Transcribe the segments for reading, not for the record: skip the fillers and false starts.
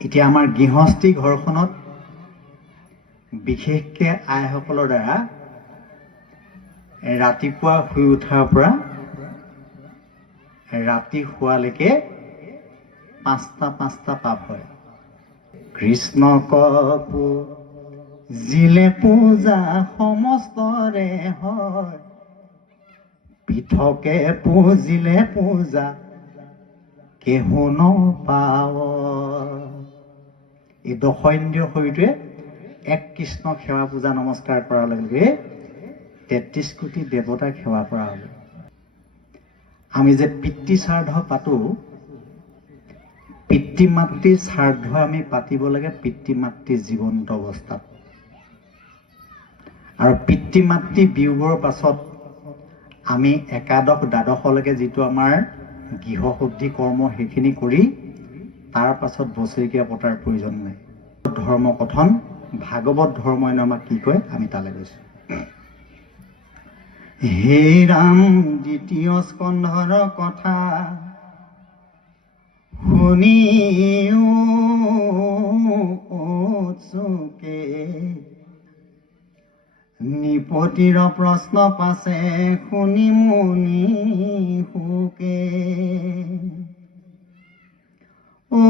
এতিয়া আমাৰ গৃহস্থী ঘৰখনত বিশেষকৈ আইসকলৰ দ্বাৰা ৰাতিপুৱা শুই উঠাৰ পৰা ৰাতি শোৱালৈকে পাঁচটা পাপ হয়। কৃষ্ণ কপু জিলে পূজা সমস্তৰে হয়, পৃথকে পূজিলে পূজা কেহু নপাৱ। এই দশইন্দ্ৰিয় শৰীৰটোৱে এক কৃষ্ণক সেৱা পূজা নমস্কাৰ কৰাৰ লগে লগে ৩৩ কোটি দেৱতাক সেৱা কৰা হ'ব। আমি যে পিতৃ শ্ৰাদ্ধ পাতো, পিতৃ মাতৃৰ শ্ৰাদ্ধ আমি পাতিব লাগে পিতৃ মাতৃ জীৱন্ত অৱস্থাত। আৰু পিতৃ মাতৃ বিয়োগৰ পাছত আমি একাদশ দ্বাদশলৈকে যিটো আমাৰ গৃহশুদ্ধি কৰ্ম সেইখিনি কৰি তাৰ পাছত বছৰেকীয়া পতাৰ প্ৰয়োজন নাই। ধৰ্ম কথন ভাগৱত ধৰ্মই আমাক কি কয় আমি তালৈ গৈছোঁ। হে ৰাম দ্বিতীয় স্কন্ধৰ কথা শুনিও চুকে, নিপতিৰ প্ৰশ্ন পাছে শুনি মুনি সুকে। অ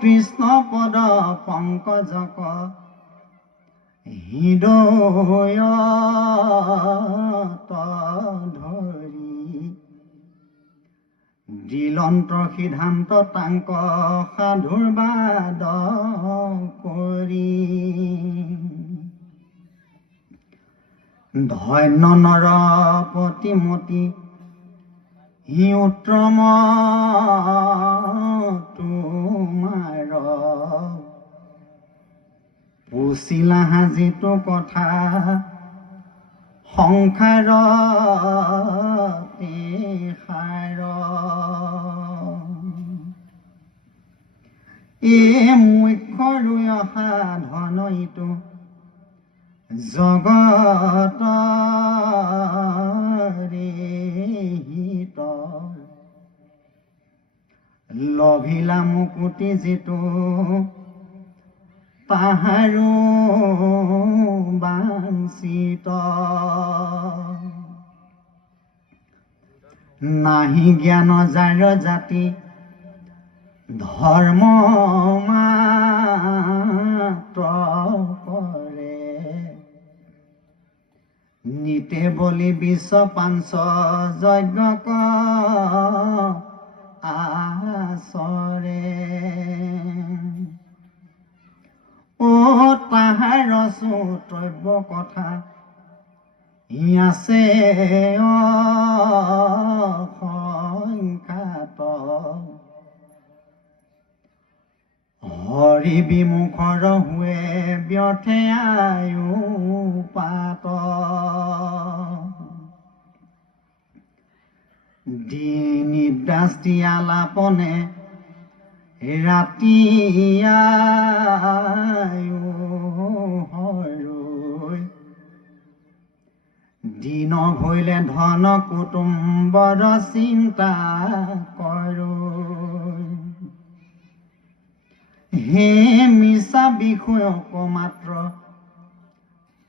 কৃষ্ণ পদ পংকজক হৃদয়ত ধৰি, দিলন্ত সিদ্ধান্ত তাংক সাধুৰ বাদ কৰি। ধন্য নৰ প্ৰতিমতি উত্তম তোমাৰ, পুছিলা যিটো কথা সংসাৰ সাৰ। এই মুখ্য ৰৈ অহা ধন ইটো জগত হিত, লভিলা মুকুতি যিটো তাহাৰো বাঞ্ছিত। নাহি জ্ঞান যাৰ জাতি ধৰ্ম মাত্ৰ কৰে, নিতে বলি বিশ্ব পাঞ্চ যজ্ঞ আচৰে। অ তাহাৰ শ্ৰোতব্য কথা আছে অসংখ্যাত, হৰি বিমুখৰ হুৱে ব্যৰ্থে আয়ু পাত। নিদ্ৰাস্তি আলাপনে ৰাতি আয়ু হৰৈ, দিন ভৈলে ধন কুটুম্বৰ চিন্তা কৰৈ। হে মিছা বিষয়ক মাত্ৰ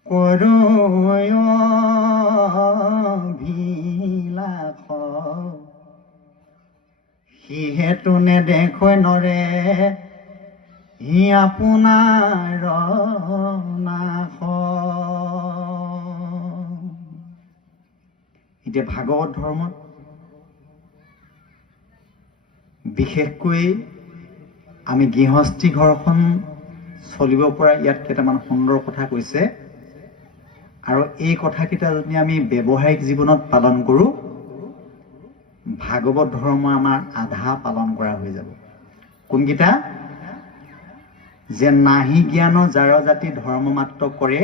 কৰৈ অভিলাষ, সিহেতু নেদেখৈ নৰে হি আপোনাৰ নাশ। এতিয়া ভাগৱত ধৰ্মত বিশেষকৈ আমি গৃহস্থী ঘৰখন চলিব পৰা ইয়াত কেইটামান সুন্দৰ কথা কৈছে, আৰু এই কথাকেইটা যদি আমি ব্যৱহাৰিক জীৱনত পালন কৰোঁ, ভাগৱত ধৰ্ম আমাৰ আধা পালন কৰা হৈ যাব। কোনকেইটা? যে নাহি জ্ঞান যাৰ জাতি ধৰ্ম মাত্ৰ কৰে,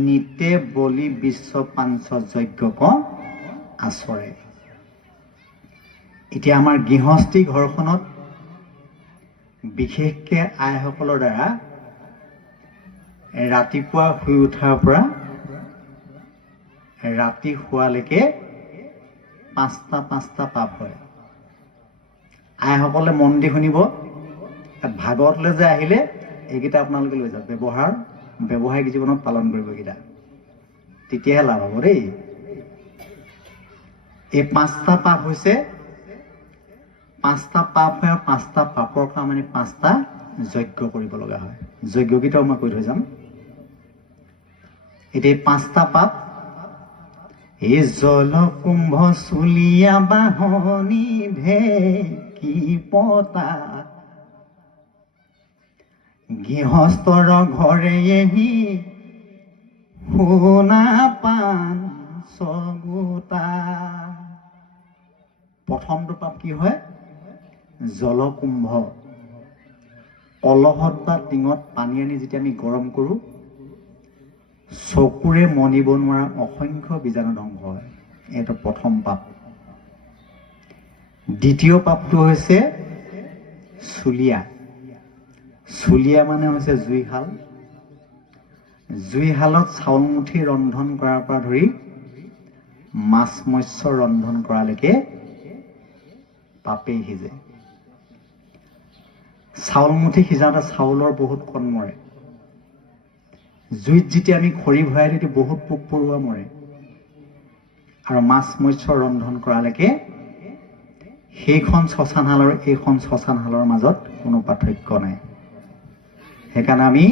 নিতে বলি বিশ্ব পাঞ্চ যজ্ঞক আচৰে। এতিয়া আমাৰ গৃহস্থী ঘৰখনত বিশেষকৈ আইসকলৰ দ্বাৰা ৰাতিপুৱা শুই উঠাৰ পৰা ৰাতি শোৱালৈকে পাঁচটা পাপ হয়। আইসকলে মন দি শুনিব, ভাগৱতলৈ যে আহিলে এইকেইটা আপোনালোকে লৈ যাওক, ব্যৱহাৰিক জীৱনত পালন কৰিব এইকেইটা, তেতিয়াহে লাভ হ'ব দেই। এই 5টা পাপ হৈছে 5টা পাপ হয়, আৰু 5টা পাপৰ কাম আমি 5টা যজ্ঞ কৰিব লগা হয়। যজ্ঞকেইটাও মই কৈ থৈ যাম। এতিয়া 5টা পাপ, এই জলকুম্ভ চুলীয়া বাহনী ঢেঁকী পতা, গৃহস্থৰ ঘৰে এহি সোণা পাণ ছগোটা। প্ৰথমটো পাপ কি হয়? জলকুম্ভ। কলহত বা টিঙত পানী আনি যেতিয়া আমি গৰম কৰোঁ, চকুৰে মনিব নোৱাৰা অসংখ্য বীজাণু ধ্বংস হয়। এইটো প্ৰথম পাপ। দ্বিতীয় পাপটো হৈছে চুলীয়া। চুলীয়া মানে হৈছে জুইশাল। জুইশালত চাউল মুঠি ৰন্ধন কৰাৰ পৰা ধৰি মাছ মৎস্য ৰন্ধন কৰালৈকে পাপেই সিজে। চাউল মুঠি সিজাওঁতে চাউলৰ বহুত কণ মৰে। জুইত যেতিয়া আমি খৰি ভৰাই দিওঁ বহুত পোক পৰুৱা মৰে। আৰু মাছ মৎস্য ৰন্ধন কৰালৈকে সেইখন শ্মশানশাল আৰু এইখন শ্মশানশালৰ মাজত কোনো পাৰ্থক্য নাই। সেইকাৰণে আমি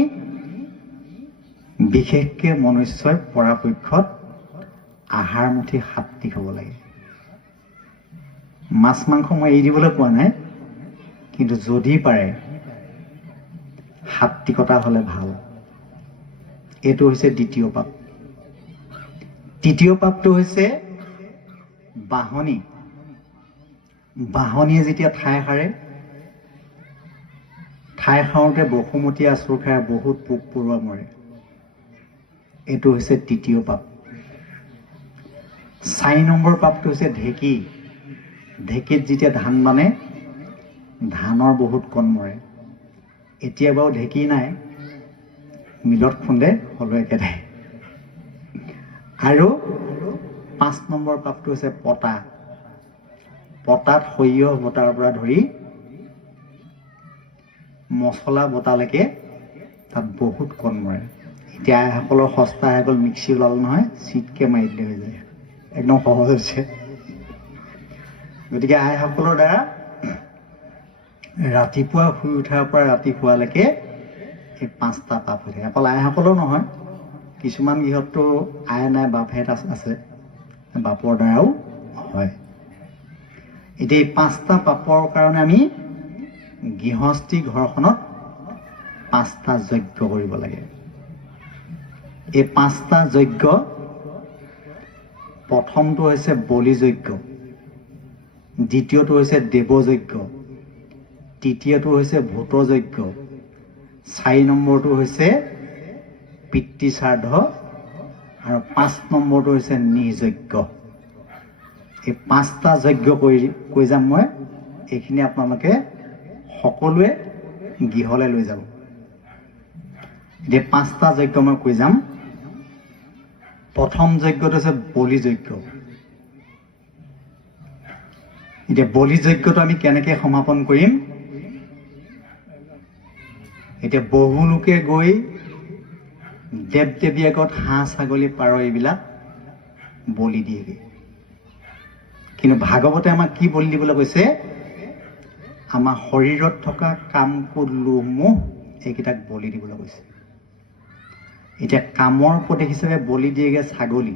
বিশেষকৈ মনুষ্যই পৰাপক্ষত আহাৰ মুঠি সাত্বিক হ'ব লাগে। মাছ মাংস মই এৰি দিবলৈ কোৱা নাই, কিন্তু যদি পাৰে সাত্বিকতা হ'লে ভাল। এইটো হৈছে দ্বিতীয় পাপ। তৃতীয় পাপটো হৈছে বাহনী। বাহনীয়ে যেতিয়া ঠাই সাৰে, ঠাই সাৰোঁতে বসুমতী আঁচুৰ খাই বহুত পোক পৰুৱা মৰে। এইটো হৈছে তৃতীয় পাপ। 4 নম্বৰ পাপটো হৈছে ঢেঁকী। ঢেঁকীত যেতিয়া ধান বানে, ধানৰ বহুত কণ মৰে। এতিয়া বাৰু ঢেঁকী নাই, মিলত খুন্দে, হ'লেও একেটাই। আৰু 5 নম্বৰ পাপটো হৈছে পতা। পতাত সৰিয়হ বটাৰ পৰা ধৰি মছলা বটালৈকে তাত বহুত কণ মৰে। এতিয়া আইসকলৰ সস্তা হৈ গ'ল, মিক্সি ওলাল নহয়, চিটকৈ মাৰি দিলে হৈ যায়। একদম সহজ হৈছে। গতিকে আইসকলৰ দ্বাৰা ৰাতিপুৱা শুই উঠাৰ পৰা ৰাতি শোৱালৈকে এই 5টা পাপ হৈ থাকে। অকল আইসকলৰ নহয়, কিছুমান গৃহততো আই নাই, বাপহেত আছে, বাপৰ দ্বাৰাও হয়। এতিয়া এই 5টা পাপৰ কাৰণে আমি গৃহস্থী ঘৰখনত 5টা যজ্ঞ কৰিব লাগে। এই 5টা যজ্ঞ, প্ৰথমটো হৈছে বলি যজ্ঞ, দ্বিতীয়টো হৈছে দেৱযজ্ঞ, তৃতীয়টো হৈছে ভূত যজ্ঞ, 4 নম্বৰটো হৈছে পিতৃ শ্ৰাদ্ধ, আৰু 5 নম্বৰটো হৈছে নিযজ্ঞ। এই 5টা যজ্ঞ কৈ যাম মই। এইখিনি আপোনালোকে সকলোৱে গৃহলৈ লৈ যাব। এতিয়া 5টা যজ্ঞ মই কৈ যাম। প্ৰথম যজ্ঞটো হৈছে বলি যজ্ঞ। এতিয়া বলি যজ্ঞটো আমি কেনেকৈ সমাপন কৰিম? এতিয়া বহু লোকে গৈ দেৱ দেৱী আগত হাঁহ ছাগলী পাৰ এইবিলাক বলি দিয়েগৈ। কিন্তু ভাগৱতে আমাক কি বলি দিবলৈ কৈছে? আমাৰ শৰীৰত থকা কাম, ক্ৰোধ, লোভ, মোহ এইকেইটাক বলি দিবলৈ কৈছে। এতিয়া কামৰ প্ৰতীক হিচাপে বলি দিয়েগৈ ছাগলী,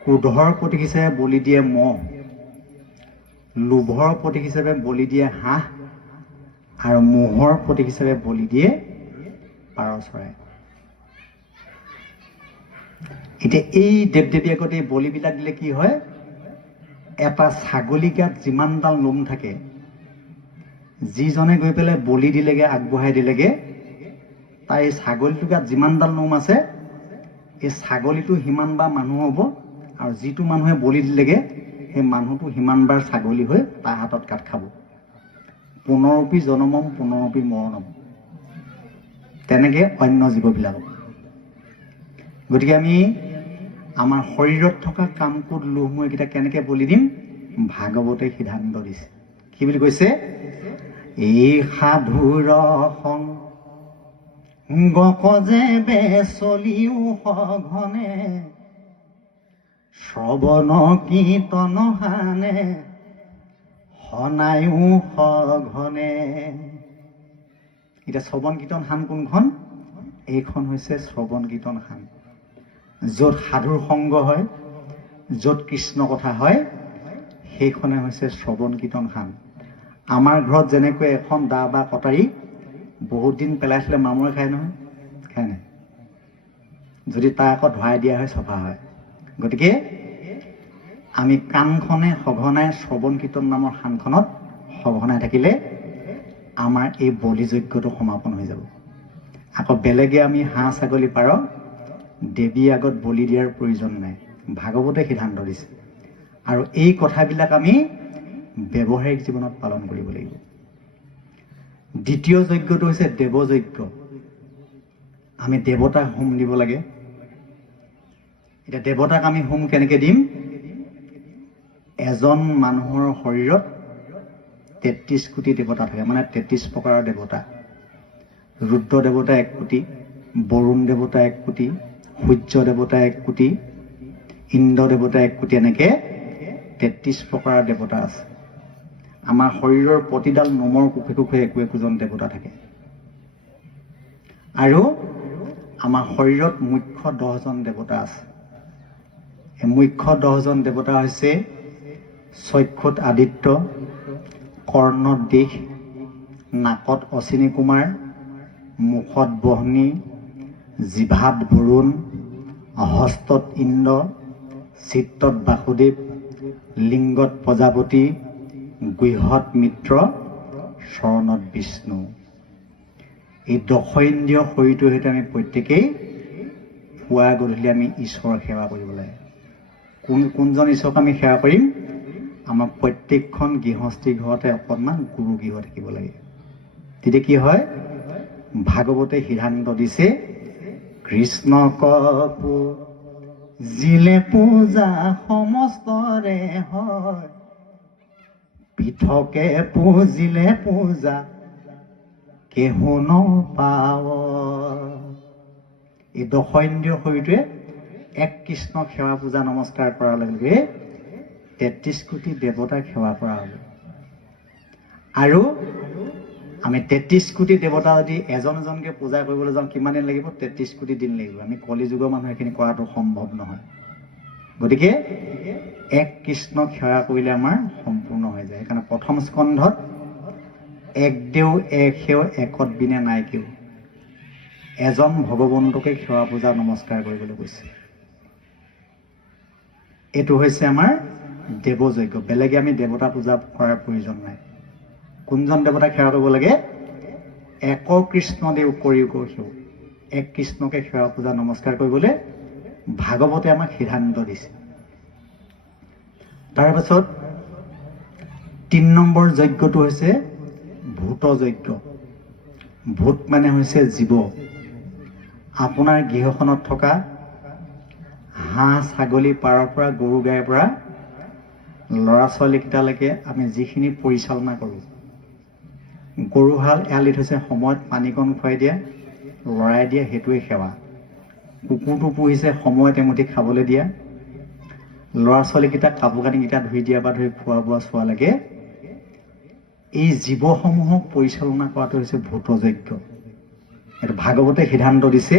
ক্ৰোধৰ প্ৰতীক হিচাপে বলি দিয়ে মহ, লোভৰ প্ৰতীক হিচাপে বলি দিয়ে হাঁহ, আৰু মোহৰ প্ৰতীক হিচাপে বলি দিয়ে পাৰ চৰাই। এতিয়া এই দেৱ দেৱী আগতে এই বলিবিলাক দিলে কি হয়? এটা ছাগলী গাত যিমানডাল নোম থাকে, যিজনে গৈ পেলাই বলি দিলেগে, আগবঢ়াই দিলেগে, তাৰ এই ছাগলীটোৰ গাত যিমানডাল নোম আছে, এই ছাগলীটো সিমানবাৰ মানুহ হ'ব, আৰু যিটো মানুহে বলি দিলেগে সেই মানুহটো সিমানবাৰ ছাগলী হৈ তাৰ হাতত কাট খাব। পুনৰপি জনমম পুনৰপি মৰণম। তেনেকৈ অন্য জীৱবিলাকক। গতিকে আমি আমাৰ শৰীৰত থকা কাম, ক্ৰোধ, লোভ, মোহ এইকেইটা কেনেকৈ বলি দিম? ভাগৱতে সিদ্ধান্ত দিছে। কি বুলি কৈছে? এই সাধুৰ সংগ যে বেচলিও সঘনে শ্ৰৱণ কীৰ্তন হানে শনায়ো সঘনে। এতিয়া শ্ৰৱণ কীৰ্তন হান কোনখন? এইখন হৈছে শ্ৰৱণ কীৰ্তন হান, য'ত সাধুৰ সংগ হয়, য'ত কৃষ্ণ কথা হয়, সেইখনে হৈছে শ্ৰৱণ কীৰ্তন হান। আমাৰ ঘৰত যেনেকৈ এখন দা বা কটাৰী বহুত দিন পেলাই থলে মামৰে খায় নহয়, খায় নাই? যদি তাৰ আকৌ ধুৱাই দিয়া হয় চফা হয়। গতিকে আমি কাণখনে সঘনাই শ্ৰৱণ কীৰ্তন নামৰ হানখনত সঘনাই থাকিলে আমাৰ এই বলি যজ্ঞটো সমাপন হৈ যাব। আকৌ বেলেগে আমি হাঁহ ছাগলী পাৰ দেৱীৰ আগত বলি দিয়াৰ প্ৰয়োজন নাই, ভাগৱতে সিদ্ধান্ত দিছে। আৰু এই কথাবিলাক আমি ব্যৱহাৰিক জীৱনত পালন কৰিব লাগিব। দ্বিতীয় যজ্ঞটো হৈছে দেৱযজ্ঞ। আমি দেৱতাক হোম দিব লাগে। এতিয়া দেৱতাক আমি হোম কেনেকৈ দিম? এজন মানুহৰ শৰীৰত 33 কোটি দেৱতা থাকে, মানে 33 প্ৰকাৰৰ দেৱতা। ৰুদ্ৰ দেৱতা 1 কোটি, বৰুণ দেৱতা 1 কোটি, সূৰ্য দেৱতা 1 কোটি, ইন্দ্ৰ দেৱতা 1 কোটি, এনেকৈ 33 প্ৰকাৰৰ দেৱতা আছে। আমাৰ শৰীৰৰ প্ৰতিডাল নোমৰ কোষে কোষে একোজন দেৱতা থাকে। আৰু আমাৰ শৰীৰত মুখ্য 10জন দেৱতা আছে। এই মুখ্য 10জন দেৱতা হৈছে চক্ষুত আদিত্য, কৰ্ণত দিশ, নাকত অশ্বিনী কুমাৰ, মুখত বহ্নি, জিভাত বৰুণ, হস্তত ইন্দ্ৰ, চিত্তত বাসুদেৱ, লিংগত প্ৰজাপতি, গুহ্যত মিত্ৰ, চৰণত বিষ্ণু। এই দশইন্দ্ৰিয় শৰীৰটোৰ সৈতে আমি প্ৰত্যেকেই পুৱা গধূলি আমি ঈশ্বৰৰ সেৱা কৰিব লাগে। কোনজন ঈশ্বৰক আমি সেৱা কৰিম? আমাৰ প্ৰত্যেকখন গৃহস্থী ঘৰতে অকণমান গুৰু গৃহ থাকিব লাগে। তেতিয়া কি হয়? ভাগৱতে সিদ্ধান্ত দিছে, কৃষ্ণ কপু জিলে পূজা সমস্তৰে হয়, পৃথকে পূজিলে পূজা কেহু নপাৱ। এই দশইন্দ্ৰিয় শৰীৰটোৱে এক কৃষ্ণক সেৱা পূজা নমস্কাৰ কৰাৰ লগে লগে 33 কোটি দেৱতাক সেৱা কৰা হ'ব। আৰু আমি 33 কোটি দেৱতা যদি এজন এজনকে পূজা কৰিবলৈ যাওঁ কিমান দিন লাগিব? 33 কোটি দিন লাগিব। আমি কলিযুগৰ মানুহ এইখিনি কৰাটো সম্ভৱ নহয়। গতিকে এক কৃষ্ণক সেৱা কৰিলে আমাৰ সম্পূৰ্ণ হৈ যায়। সেইকাৰণে প্ৰথম স্কন্ধত এক দেও এক সেও একত বিনে নাই কেও, এজন ভগৱন্তকে সেৱা পূজা নমস্কাৰ কৰিবলৈ কৈছে। এইটো হৈছে আমাৰ দেৱযজ্ঞ। বেলেগে আমি দেৱতা পূজা কৰাৰ প্ৰয়োজন নাই। কোনজন দেৱতাক সেৱা কৰিব লাগে? এক কৃষ্ণ দেৱ কৰিও সেও, এক কৃষ্ণকে সেৱা পূজা নমস্কাৰ কৰিবলৈ ভাগৱতে আমাক সিদ্ধান্ত দিছে। তাৰপাছত 3 নম্বৰ যজ্ঞটো হৈছে ভূত যজ্ঞ। ভূত মানে হৈছে জীৱ। আপোনাৰ গৃহখনত থকা হাঁহ ছাগলী পাৰৰ পৰা গৰু গাইৰ পৰা ল'ৰা ছোৱালীকেইটালৈকে আমি যিখিনি পৰিচালনা কৰোঁ, গৰুহাল এৰাল দি থৈছে, সময়ত পানীকণ খুৱাই দিয়া, লৰাই দিয়া, সেইটোৱে সেৱা। কুকুৰটো পুহিছে, সময়ত এমুঠি খাবলৈ দিয়া, ল'ৰা ছোৱালীকেইটাক কাপোৰ কানিকেইটা ধুই দিয়া বা ধৰি খোৱা বোৱা চোৱা লাগে, এই জীৱসমূহক পৰিচালনা কৰাটো হৈছে ভূত যজ্ঞ। এইটো ভাগৱতে সিদ্ধান্ত দিছে,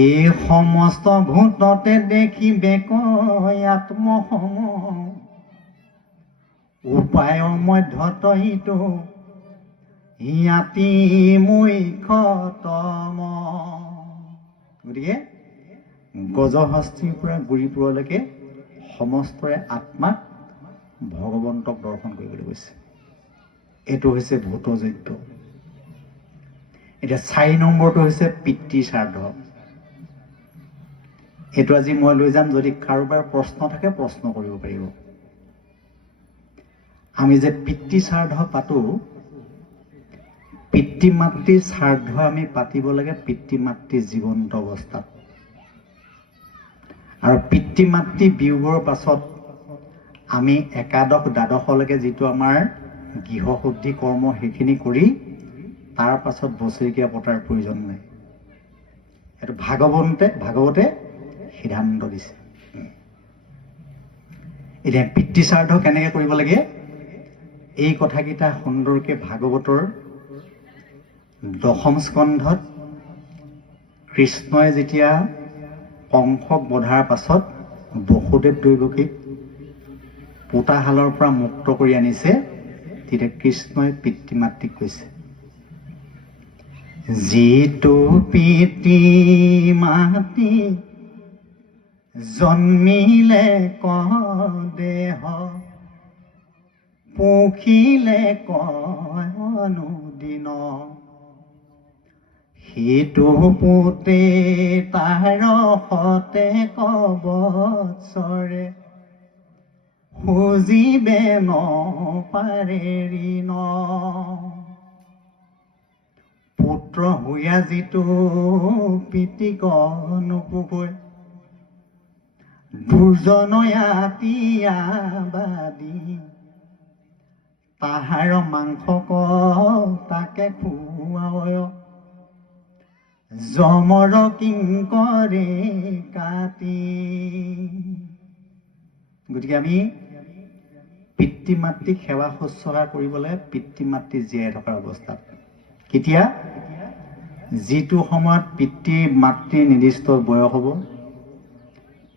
এই সমস্ত ভূততে দেখিবে কয় আত্মসম, উপায় মধ্যতহিতো ইয়াতি মুখ্যতম। গতিকে গজহস্তীৰ পৰা গুৰিপুৰলৈকে সমস্তৰে আত্মাক ভগৱন্তক দৰ্শন কৰিবলৈ গৈছে। এইটো হৈছে ভূত যজ্ঞ। এতিয়া 4 নম্বৰটো হৈছে পিতৃ শ্ৰাদ্ধ। এইটো আজি মই লৈ যাম, যদি কাৰোবাৰ প্ৰশ্ন থাকে প্ৰশ্ন কৰিব পাৰিব। আমি যে পিতৃ শ্ৰাদ্ধ পাতো, পিতৃ মাতৃৰ শ্ৰাদ্ধ আমি পাতিব লাগে পিতৃ মাতৃ জীৱন্ত অৱস্থাত। আৰু পিতৃ মাতৃ বিয়োগৰ পাছত আমি একাদশ দ্বাদশলৈকে যিটো আমাৰ গৃহশুদ্ধি কৰ্ম সেইখিনি কৰি তাৰ পাছত বছৰেকীয়া পতাৰ প্ৰয়োজন নাই। এইটো ভাগৱতে সিদ্ধান্ত দিছে। এতিয়া পিতৃ শ্ৰাদ্ধ কেনেকৈ কৰিব লাগে এই কথাকেইটা সুন্দৰকৈ ভাগৱতৰ 10ম স্কন্ধত কৃষ্ণই যেতিয়া কংসক বধাৰ পাছত বসুদেৱ দৈৱকীক পোতাশালৰ পৰা মুক্ত কৰি আনিছে, তেতিয়া কৃষ্ণই পিতৃ মাতৃক কৈছে, যিটো পিতৃ মাতৃ জন্মিলে দেহ পুখিলে অনুদিন, সিটো পুতে তাৰ সতে কবৎসৰে খুজিবে নপাৰে ঋণ। পুত্ৰ হৈয়া যিটো পিতৃক নুপুগৈ দুৰ্জনয়াতিয়াবাদী, তাহাৰ মাংস তাকে খুৱায় যমৰ কিংকৰে কাটি। গতিকে আমি পিতৃ মাতৃক সেৱা শুশ্ৰূষা কৰিবলৈ পিতৃ মাতৃ জীয়াই থকাৰ অৱস্থাত, কেতিয়া যিটো সময়ত পিতৃ মাতৃৰ নিৰ্দিষ্ট বয়স হ'ব,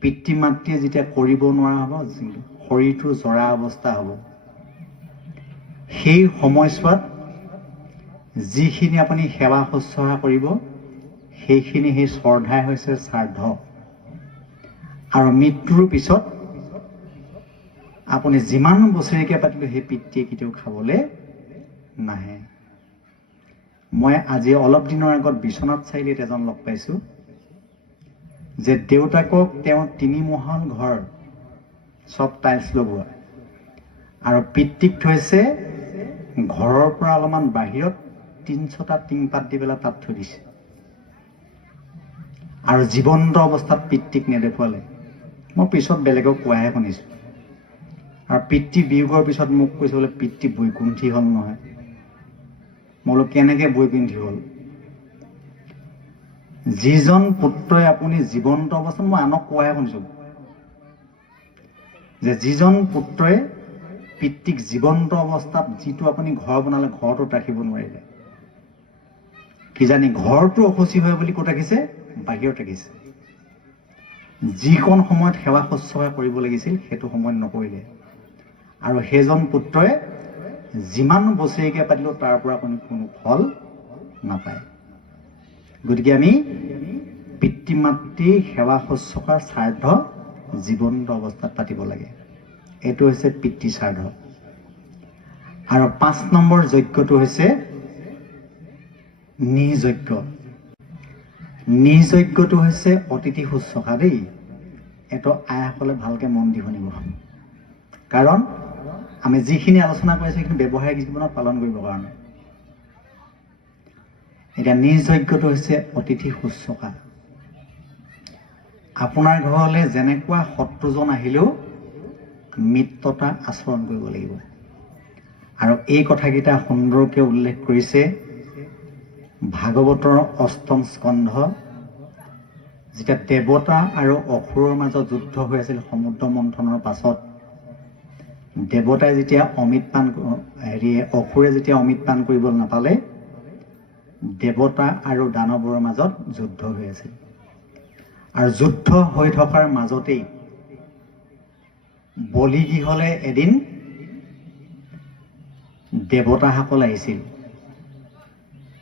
পিতৃ মাতৃয়ে যেতিয়া কৰিব নোৱাৰা হ'ব, শৰীৰটোৰ জৰা অৱস্থা হ'ব, সেই সময়ছোৱাত যিখিনি আপুনি সেৱা শুশ্ৰূষা কৰিব সেইখিনি সেই শ্ৰদ্ধাই হৈছে শ্ৰাদ্ধ। আৰু মৃত্যুৰ পিছত আপুনি যিমান বছৰেকীয়া পাতিলেও সেই পিতৃয়ে কেতিয়াও খাবলৈ নাহে। মই আজি অলপ দিনৰ আগত বিশ্বনাথ চাৰিআলিত এজন লগ পাইছোঁ, যে দেউতাকক তেওঁ 3 মহল ঘৰ, চব টাইলছ লগোৱা, আৰু পিতৃক থৈছে ঘৰৰ পৰা অলপমান বাহিৰত 3-4টা টিংপাত দি পেলাই তাত থৈ দিছে, আৰু জীৱন্ত অৱস্থাত পিতৃক নেদেখুৱালে। মই পিছত বেলেগক কোৱাহে শুনিছোঁ। আৰু পিতৃ বিয়োগৰ পিছত মোক কৈছে বোলে পিতৃ বৈকুণ্ঠী হ'ল নহয়। মই বোলো কেনেকৈ বৈকুণ্ঠী হ'ল? যিজন পুত্ৰই আপুনি জীৱন্ত অৱস্থাত, মই আনক কোৱাহে শুনিছোঁ, যে যিজন পুত্ৰই পিতৃক জীৱন্ত অৱস্থাত যিটো আপুনি ঘৰ বনালে ঘৰটোত ৰাখিব নোৱাৰিলে, কিজানি ঘৰটো অসুচি হয় বুলি ক'ত ৰাখিছে? বাহিৰত ৰাখিছে। যিকণ সময়ত সেৱা শুশ্ৰূষা কৰিব লাগিছিল সেইটো সময়ত নকৰিলে, আৰু সেইজন পুত্ৰই যিমান বছৰেকীয়া পাতিলেও তাৰ পৰা কোনো ফল নাপায়। গতিকে আমি পিতৃ মাতৃ সেৱা শুশ্ৰূষাৰ শ্ৰাদ্ধ জীৱন্ত অৱস্থাত পাতিব লাগে। এইটো হৈছে পিতৃ শ্ৰাদ্ধ। আৰু 5 নম্বৰ যজ্ঞটো হৈছে নিযজ্ঞ। নিযজ্ঞটো হৈছে অতিথি শুশ্ৰূষা দেই। এইটো আইসকলে ভালকৈ মন দি শুনিব, কাৰণ আমি যিখিনি আলোচনা কৰিছোঁ সেইখিনি ব্যৱহাৰিক জীৱনত পালন কৰিবৰ কাৰণে। এতিয়া নিযজ্ঞটো হৈছে অতিথি শুশ্ৰূষা। আপোনাৰ ঘৰলৈ যেনেকুৱা শত্ৰুজন আহিলেও মিত্ৰতা আচৰণ কৰিব লাগিব। আৰু এই কথাকেইটা সুন্দৰকৈ উল্লেখ কৰিছে ভাগৱতৰ 8ম স্কন্ধ, যেতিয়া দেৱতা আৰু অসুৰৰ মাজত যুদ্ধ হৈ আছিল সমুদ্ৰ মন্থনৰ পাছত, দেৱতাই যেতিয়া অসুৰে যেতিয়া অমৃত পান কৰিবলৈ নাপালে, দেৱতা আৰু দানৱৰ মাজত যুদ্ধ হৈ আছিল। আৰু যুদ্ধ হৈ থকাৰ মাজতেই বলিগৃহলৈ এদিন দেৱতাসকল আহিছিল।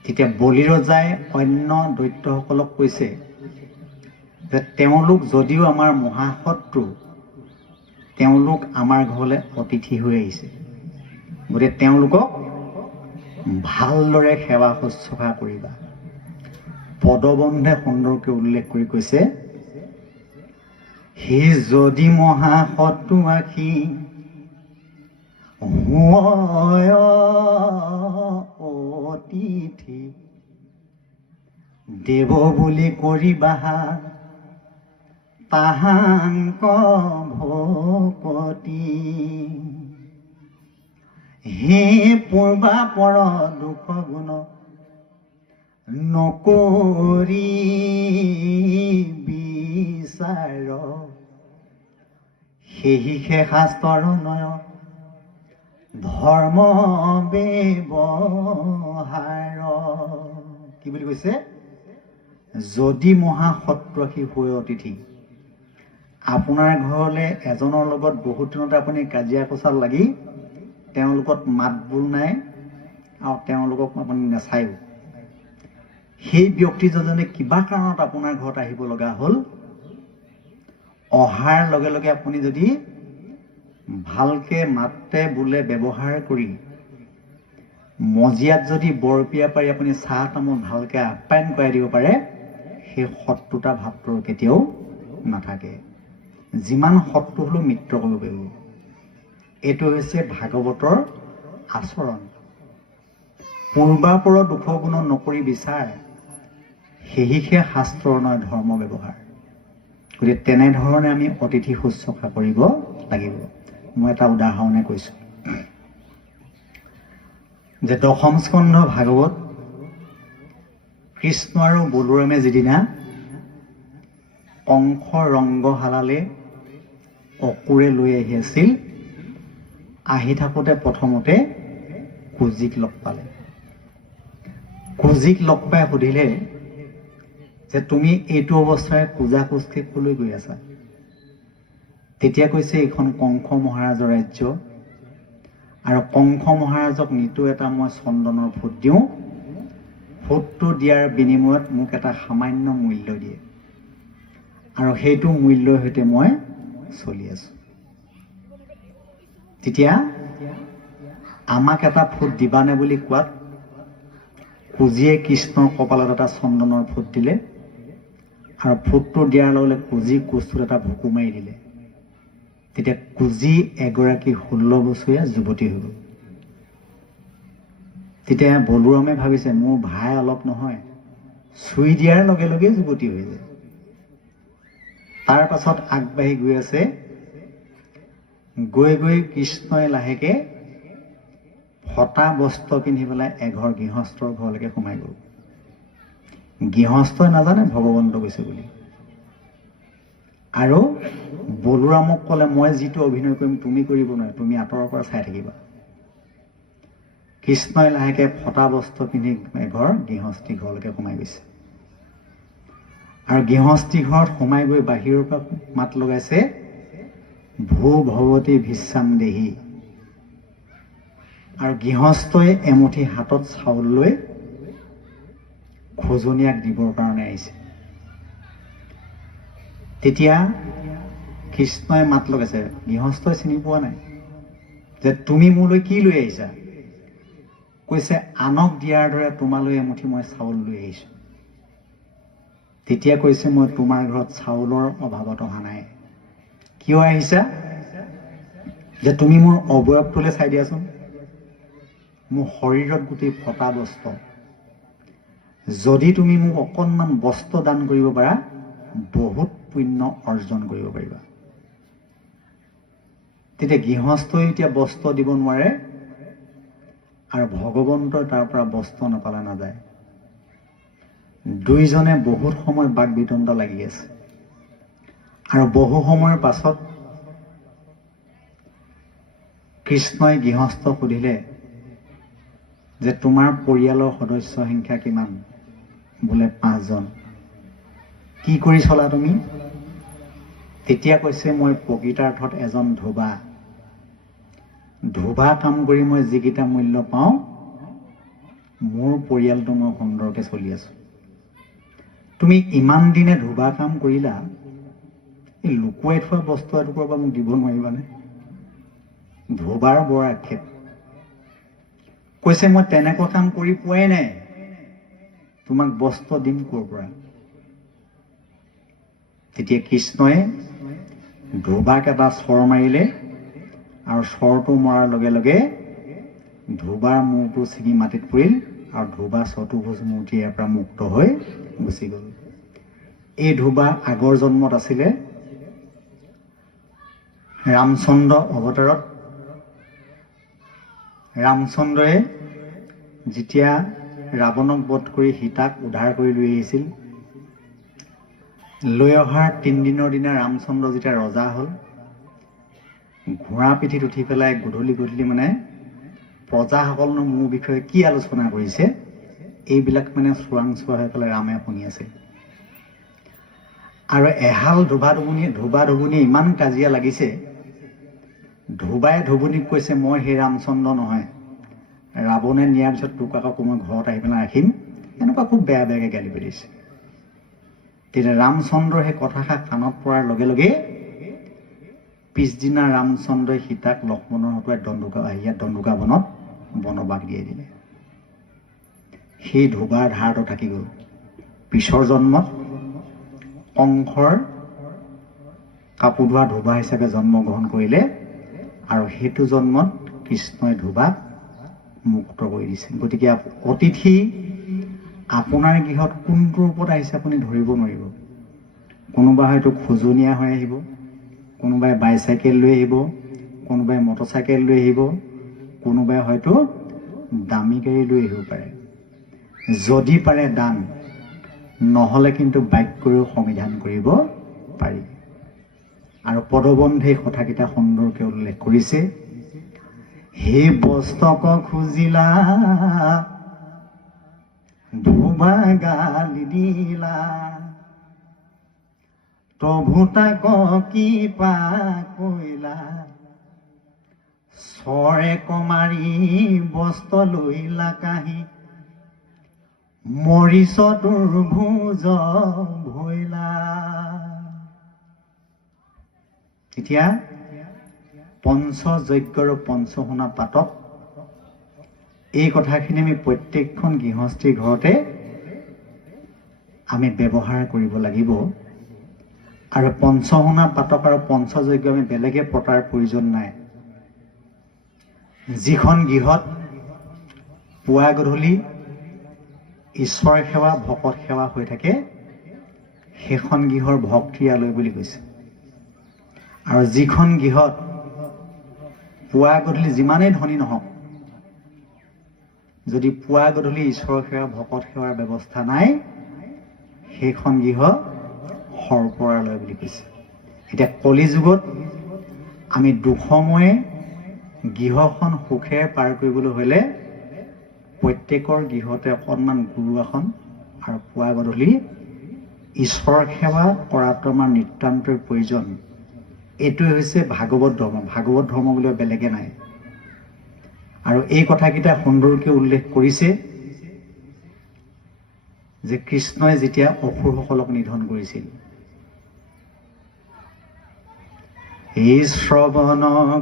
তেতিয়া বলি ৰজাই অন্য দৈত্যসকলক কৈছে যে তেওঁলোক যদিও আমাৰ মহাশত্ৰু, তেওঁলোক আমাৰ ঘৰলৈ অতিথি হৈ আহিছে, গতিকে তেওঁলোকক ভালদৰে সেৱা শুশ্ৰূষা কৰিবা। পদবন্ধে সুন্দৰকৈ উল্লেখ কৰি কৈছে, সি যদি মহাশত্ৰু আখি অতিথি, দেৱ বুলি কৰিবা তাহাঙ্ক ভকতি। হে পূৰ্বাপৰ দুখ গুণ নকৰি বিচাৰ, সেহিহে শাস্ত্ৰৰ নয় ধৰ্ম ব্যৱহাৰ। কি বুলি কৈছে? যদি মহাসত্ৰসী হৈ অতিথি আপোনাৰ ঘৰলৈ এজনৰ লগত বহুত দিনতে আপুনি কাজিয়া কচাল লাগি তেওঁলোকত মাত বোল নাই আৰু তেওঁলোকক আপুনি নাচায়ো, সেই ব্যক্তিজনে কিবা কাৰণত আপোনাৰ ঘৰত আহিব লগা হ'ল, অহাৰ লগে লগে আপুনি যদি ভালকে মাতে বোলে ব্যৱহাৰ কৰি মজিয়াত যদি বৰপিয়া পাৰি আপুনি চাহ তামোল ভালকে আপ্যায়ন কৰাই দিব পাৰে, সেই শত্ৰুতা ভাৱটোৰ কেতিয়াও নাথাকে। যিমান শত্ৰু হ'লেও মিত্ৰ কৰিব পাৰিব। এইটো হৈছে ভাগৱতৰ আচৰণ। পূৰ্বাপৰ দুখ গুণ নকৰি বিচাৰ, সেহিহে শাস্ত্ৰৰ নয় ধৰ্ম ব্যৱহাৰ। গতিকে তেনেধৰণে আমি অতিথি শুশ্ৰূষা কৰিব লাগিব। মই এটা উদাহৰণে কৈছোঁ যে দশম স্কন্ধ ভাগৱত কৃষ্ণ আৰু বলোৰামে যিদিনা কংস ৰংগশালালৈ অকুৰে লৈ আহি আছিল, আহি থাকোঁতে প্ৰথমতে কুজিক লগ পালে। কুজিক লগ পাই সুধিলে যে তুমি এইটো অৱস্থাৰে কুজা কোচকে কলৈ গৈ আছা? তেতিয়া কৈছে এইখন কংস মহাৰাজৰ ৰাজ্য, আৰু কংস মহাৰাজক নিতৌ এটা মই চন্দনৰ ফুট দিওঁ, ফুটটো দিয়াৰ বিনিময়ত মোক এটা সামান্য মূল্য দিয়ে, আৰু সেইটো মূল্যৰ সৈতে মই চলি আছো। তেতিয়া আমাক এটা ফুট দিবানে বুলি কোৱাত কুজিয়ে কৃষ্ণৰ কপালত এটা চন্দনৰ ফুট দিলে, আৰু ফুটটো দিয়াৰ লগে লগে কুজি কোচটোত এটা ভুকু মাৰি দিলে। তেতিয়া কুজি এগৰাকী 16 বছৰীয়া যুৱতী হৈ গ'ল। তেতিয়া বলোৰামে ভাবিছে মোৰ ভাই অলপ নহয়, চুই দিয়াৰ লগে লগে যুৱতী হৈ যায়। তাৰ পাছত আগবাঢ়ি গৈ আছে, গৈ গৈ কৃষ্ণই লাহেকে ফটা বস্ত্ৰ পিন্ধি পেলাই এঘৰ গৃহস্থৰ ঘৰলৈকে সোমাই গ'ল। গৃহস্থই নাজানে ভগৱন্ত গৈছে বুলি। আৰু বলোৰামক ক'লে মই যিটো অভিনয় কৰিম তুমি কৰিব নোৱাৰা, তুমি আঁতৰৰ পৰা চাই থাকিবা। কৃষ্ণই লাহেকে ফটা বস্ত্ৰ পিন্ধি এঘৰ গৃহস্থী ঘৰলৈকে সোমাই গৈছে, আৰু গৃহস্থী ঘৰত সোমাই গৈ বাহিৰৰ পৰা মাত লগাইছে ভূ ভৱতী ভিশ্ৰাম দেহি। আৰু গৃহস্থই এমুঠি হাতত চাউল লৈ খোজনীয়াক দিবৰ কাৰণে আহিছে। তেতিয়া কৃষ্ণই মাত লগাইছে, গৃহস্থই চিনি পোৱা নাই যে তুমি মোলৈ কি লৈ আহিছা? কৈছে আনক দিয়াৰ দৰে তোমালৈ এমুঠি মই চাউল লৈ আহিছো। তেতিয়া কৈছে মই তোমাৰ ঘৰত চাউলৰ অভাৱত অহা নাই। কিয় আহিছা? যে তুমি মোৰ অৱয়ৱটোলৈ চাই দিয়াচোন, মোৰ শৰীৰত গোটেই ফটা বস্ত্ৰ। যদি তুমি মোক অকণমান বস্ত্ৰ দান কৰিব পাৰা, বহুত পুণ্য অৰ্জন কৰিব পাৰিবা। তেতিয়া গৃহস্থই এতিয়া বস্ত্ৰ দিব নোৱাৰে, আৰু ভগৱন্তৰ তাৰ পৰা বস্ত্ৰ নাপালে নাযায়। দুইজনে বহুত সময় বাক বিতণ্ডা লাগি আছে, আৰু বহু সময়ৰ পাছত কৃষ্ণই গৃহস্থক সুধিলে যে তোমাৰ পৰিয়ালৰ সদস্য সংখ্যা কিমান? বোলে 5 জন। কি কৰি চলা তুমি? তেতিয়া কৈছে মই প্ৰকৃতাৰ্থত এজন ধোবা। ধোবা কাম কৰি মই যিকেইটা মূল্য পাওঁ, মোৰ পৰিয়ালটো মই সুন্দৰকৈ চলি আছো। তুমি ইমান দিনে ধোবা কাম কৰিলা, এই লুকুৱাই থোৱা বস্তু এটুকুৰৰ পৰা মোক দিব নোৱাৰিবানে? ধোবাৰ বৰ আক্ষেপ। কৈছে মই তেনেকুৱা কাম কৰি পোৱাই নাই, তোমাক বস্ত্ৰ দিম ক'ৰ পৰা? তেতিয়া কৃষ্ণই ধোবাক এটা চৰ মাৰিলে, আৰু চৰটো মৰাৰ লগে লগে ধোবাৰ মূৰটো ছিঙি মাটিত পৰিল, আৰু ধোবা চতুৰ্ভুজ মূৰ্তি ইয়াৰ পৰা মুক্ত হৈ গুচি গ'ল। এই ধোবা আগৰ জন্মত আছিলে ৰামচন্দ্ৰ অৱতাৰত ৰামচন্দ্ৰই যেতিয়া ৰাৱণক বধ কৰি সীতাক উদ্ধাৰ কৰি লৈ আহিছিল, লৈ অহাৰ 3 দিনৰ দিনা ৰামচন্দ্ৰ যেতিয়া ৰজা হ'ল, ঘোঁৰা পিঠিত উঠি পেলাই গধূলি গধূলি মানে প্ৰজাসকলনো মোৰ বিষয়ে কি আলোচনা কৰিছে, এইবিলাক মানে চোৰাংচোৱা হৈ পেলাই ৰামে শুনি আছে। আৰু এহাল ধোবা-ধুবুনি ইমান কাজিয়া লাগিছে, ধোবাই ধুবুনিক কৈছে, মই সেই ৰামচন্দ্ৰ নহয়, ৰাৱণে নিয়াৰ পিছত তোক আকৌ মই ঘৰত আহি পেলাই ৰাখিম, এনেকুৱা খুব বেয়া বেয়াকৈ গালি পাৰিছে। তেতিয়া ৰামচন্দ্ৰৰ সেই কথাষাৰ কাণত পৰাৰ লগে লগে পিছদিনা ৰামচন্দ্ৰই সীতাক লক্ষ্মণৰ হতুৱাই দণ্ডুকা বনত বনবাস দিয়াই দিলে। সেই ধোবাৰ ধাৰটো থাকি গ'ল। পিছৰ জন্মত কংসৰ কাপোৰ ধোৱা ধোবা হিচাপে জন্মগ্ৰহণ কৰিলে, আৰু সেইটো জন্মত কৃষ্ণই ধোবাক মুক্ত কৰি দিছে। গতিকে অতিথি আপোনাৰ গৃহত কোনটো ৰূপত আহিছে আপুনি ধৰিব নোৱাৰিব। কোনোবা হয়তো খোজনীয়া হৈ আহিব, কোনোবাই বাইচাইকেল লৈ আহিব, কোনোবাই মটৰচাইকেল লৈ আহিব, কোনোবাই হয়তো দামী গাড়ী লৈ আহিব পাৰে। যদি পাৰে দান, নহ'লে কিন্তু বাক্যৰেও সমিধান কৰিব পাৰি। আৰু পদবন্ধে কথাকেইটা সুন্দৰকৈ উল্লেখ কৰিছে। হে বস্তক খুজিলা, ধোবা গালি দিলা, প্ৰভু তাক কি পা কইলা, চৰে কমাৰি বস্ত্ৰ লৈলা কাহি, মৰিছ তোৰ ভোজ ভৈলা। এতিয়া পঞ্চযজ্ঞ আৰু পঞ্চসোণা পাতত এই কথাখিনি আমি প্ৰত্যেকখন গৃহস্থীৰ ঘৰতে আমি ব্যৱহাৰ কৰিব লাগিব। আৰু পঞ্চসোণা পাতক আৰু পঞ্চযজ্ঞ আমি বেলেগে পতাৰ প্ৰয়োজন নাই। যিখন গৃহত পুৱা গধূলি ঈশ্বৰ সেৱা ভকত সেৱা হৈ থাকে, সেইখন গৃহৰ ভক্তিয়ালয় বুলি কৈছে। আৰু যিখন গৃহত পুৱা গধূলি যিমানেই ধনী নহওক, যদি পুৱা গধূলি ঈশ্বৰ সেৱা ভকত সেৱাৰ ব্যৱস্থা নাই, সেইখন গৃহ সৰ্পৰালয় বুলি কৈছে। এতিয়া কলি যুগত আমি দুখময়ে গৃহখন সুখেৰে পাৰ কৰিবলৈ হ'লে প্ৰত্যেকৰ গৃহতে অকণমান গুৰু আসন আৰু পুৱা গধূলি ঈশ্বৰ সেৱা কৰাটো আমাৰ নিতান্তই প্ৰয়োজন। এইটোৱে হৈছে ভাগৱত ধৰ্ম। ভাগৱত ধৰ্ম বুলিও বেলেগে নাই। আৰু এই কথাকেইটা সুন্দৰকৈ উল্লেখ কৰিছে যে কৃষ্ণই যেতিয়া অসুৰসকলক নিধন কৰিছিল, এই শ্ৰৱণ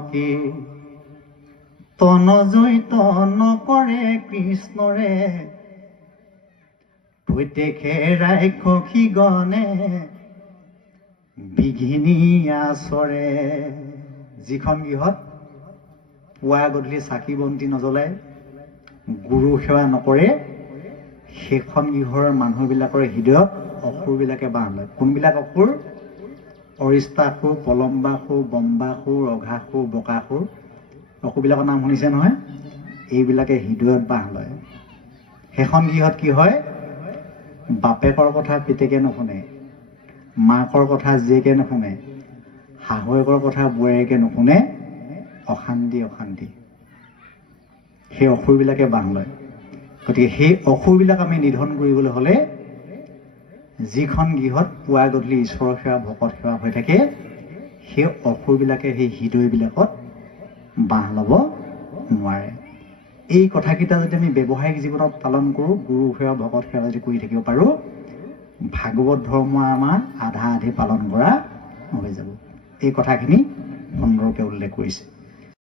কীৰ্তন জৈত নকৰে কৃষ্ণৰে, প্ৰত্যেকে ৰাক্ষসী গণে বিঘিনি আচৰে। যিখন গৃহত পুৱা গধূলি চাকি বন্তি নজ্বলায়, গুৰু সেৱা নকৰে, সেইখন গৃহৰ মানুহবিলাকৰ হৃদয়ত অসুৰবিলাকে বাঁহ লয়। কোনবিলাক অসুৰ? অৰিষ্টাসুৰ, পলম্বাসুৰ, বম্বাসুৰ, অঘাসুৰ, বকাসুৰ, অসুৰবিলাকৰ নাম শুনিছে নহয়? এইবিলাকে হৃদয়ত বাঁহ লয়। সেইখন গৃহত কি হয়? বাপেকৰ কথা পিতেকে নুশুনে, মাকৰ কথা জীয়েকে নুশুনে, শাহুৱেকৰ কথা বোৱাৰীয়েকে নুশুনে, অশান্তি অশান্তি। সেই অসুৰবিলাকে বাঁহ লয়। গতিকে সেই অসুৰবিলাক আমি নিধন কৰিবলৈ হ'লে যিখন গৃহত পুৱা গধূলি ঈশ্বৰৰ সেৱা ভকত সেৱা হৈ থাকে, সেই অসুৰবিলাকে সেই হৃদয়বিলাকত বাঁহ ল'ব নোৱাৰে। এই কথাকেইটা যদি আমি ব্যৱহাৰিক জীৱনত পালন কৰোঁ, গুৰু সেৱা ভকত সেৱা যদি কৰি থাকিব পাৰোঁ, ভাগৱত ধৰ্ম আমাৰ আধা আধি পালন কৰা হৈ যাব। এই কথাখিনি সুন্দৰকৈ উল্লেখ কৰিছে।